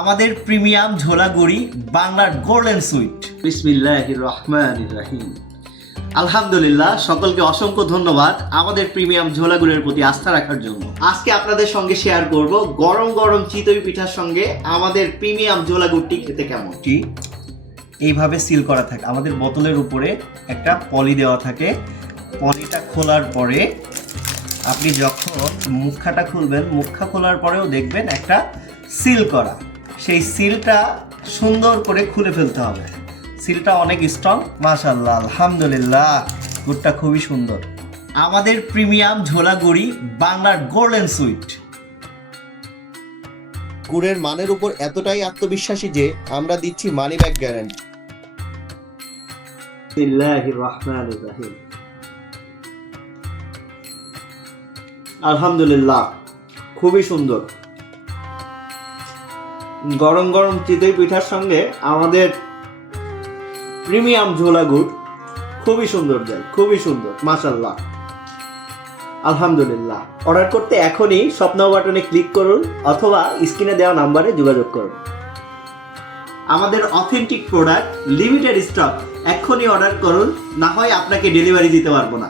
আমাদের প্রিমিয়াম ঝোলা গুড়ি বাংলার গোল্ডেন সুইট। বিসমিল্লাহির রহমানির রহিম। আলহামদুলিল্লাহ, সকলকে অসংখ্য ধন্যবাদ আমাদের প্রিমিয়াম ঝোলা গুড়ের প্রতি আস্থা রাখার জন্য। আজকে আপনাদের সঙ্গে শেয়ার করব গরম গরম চিতই পিঠার সঙ্গে আমাদের প্রিমিয়াম ঝোলা গুড়টি খেতে কেমন। এইভাবে সিল করা থাকে, আমাদের বোতলের উপরে একটা পলি দেওয়া থাকে। পলিটা খোলার পরে আপনি যখন মুখাটা খুলবেন, মুখা খোলার পরেও দেখবেন একটা সিল করা। সেই সিলটা সুন্দর করে খুলে ফেলতে হবে। সিলটা অনেক স্ট্রং। মাশাআল্লাহ, আলহামদুলিল্লাহ, গুড়টা খুবই সুন্দর। আমাদের প্রিমিয়াম ঝোলা গুড়ি বাংলার গোল্ডেন সুইট। গুড়ের মানের উপর এতটাই আত্মবিশ্বাসী যে আমরা দিচ্ছি মানি ব্যাক গ্যারান্টি। বিসমিল্লাহির রহমানির রহিম। আলহামদুলিল্লাহ, খুবই সুন্দর। গরম গরম চিতই পিঠার সঙ্গে আমাদের প্রিমিয়াম ঝোলা গুড় খুবই সুন্দর যায়, খুবই সুন্দর। মাশাআল্লাহ, আলহামদুলিল্লাহ। অর্ডার করতে এখনই স্বপ্ন বাটনে ক্লিক করুন অথবা স্ক্রিনে দেওয়া নাম্বারে যোগাযোগ করুন। আমাদের অথেন্টিক প্রোডাক্ট, লিমিটেড স্টক। এখনই অর্ডার করুন, না হয় আপনাকে ডেলিভারি দিতে পারবো না।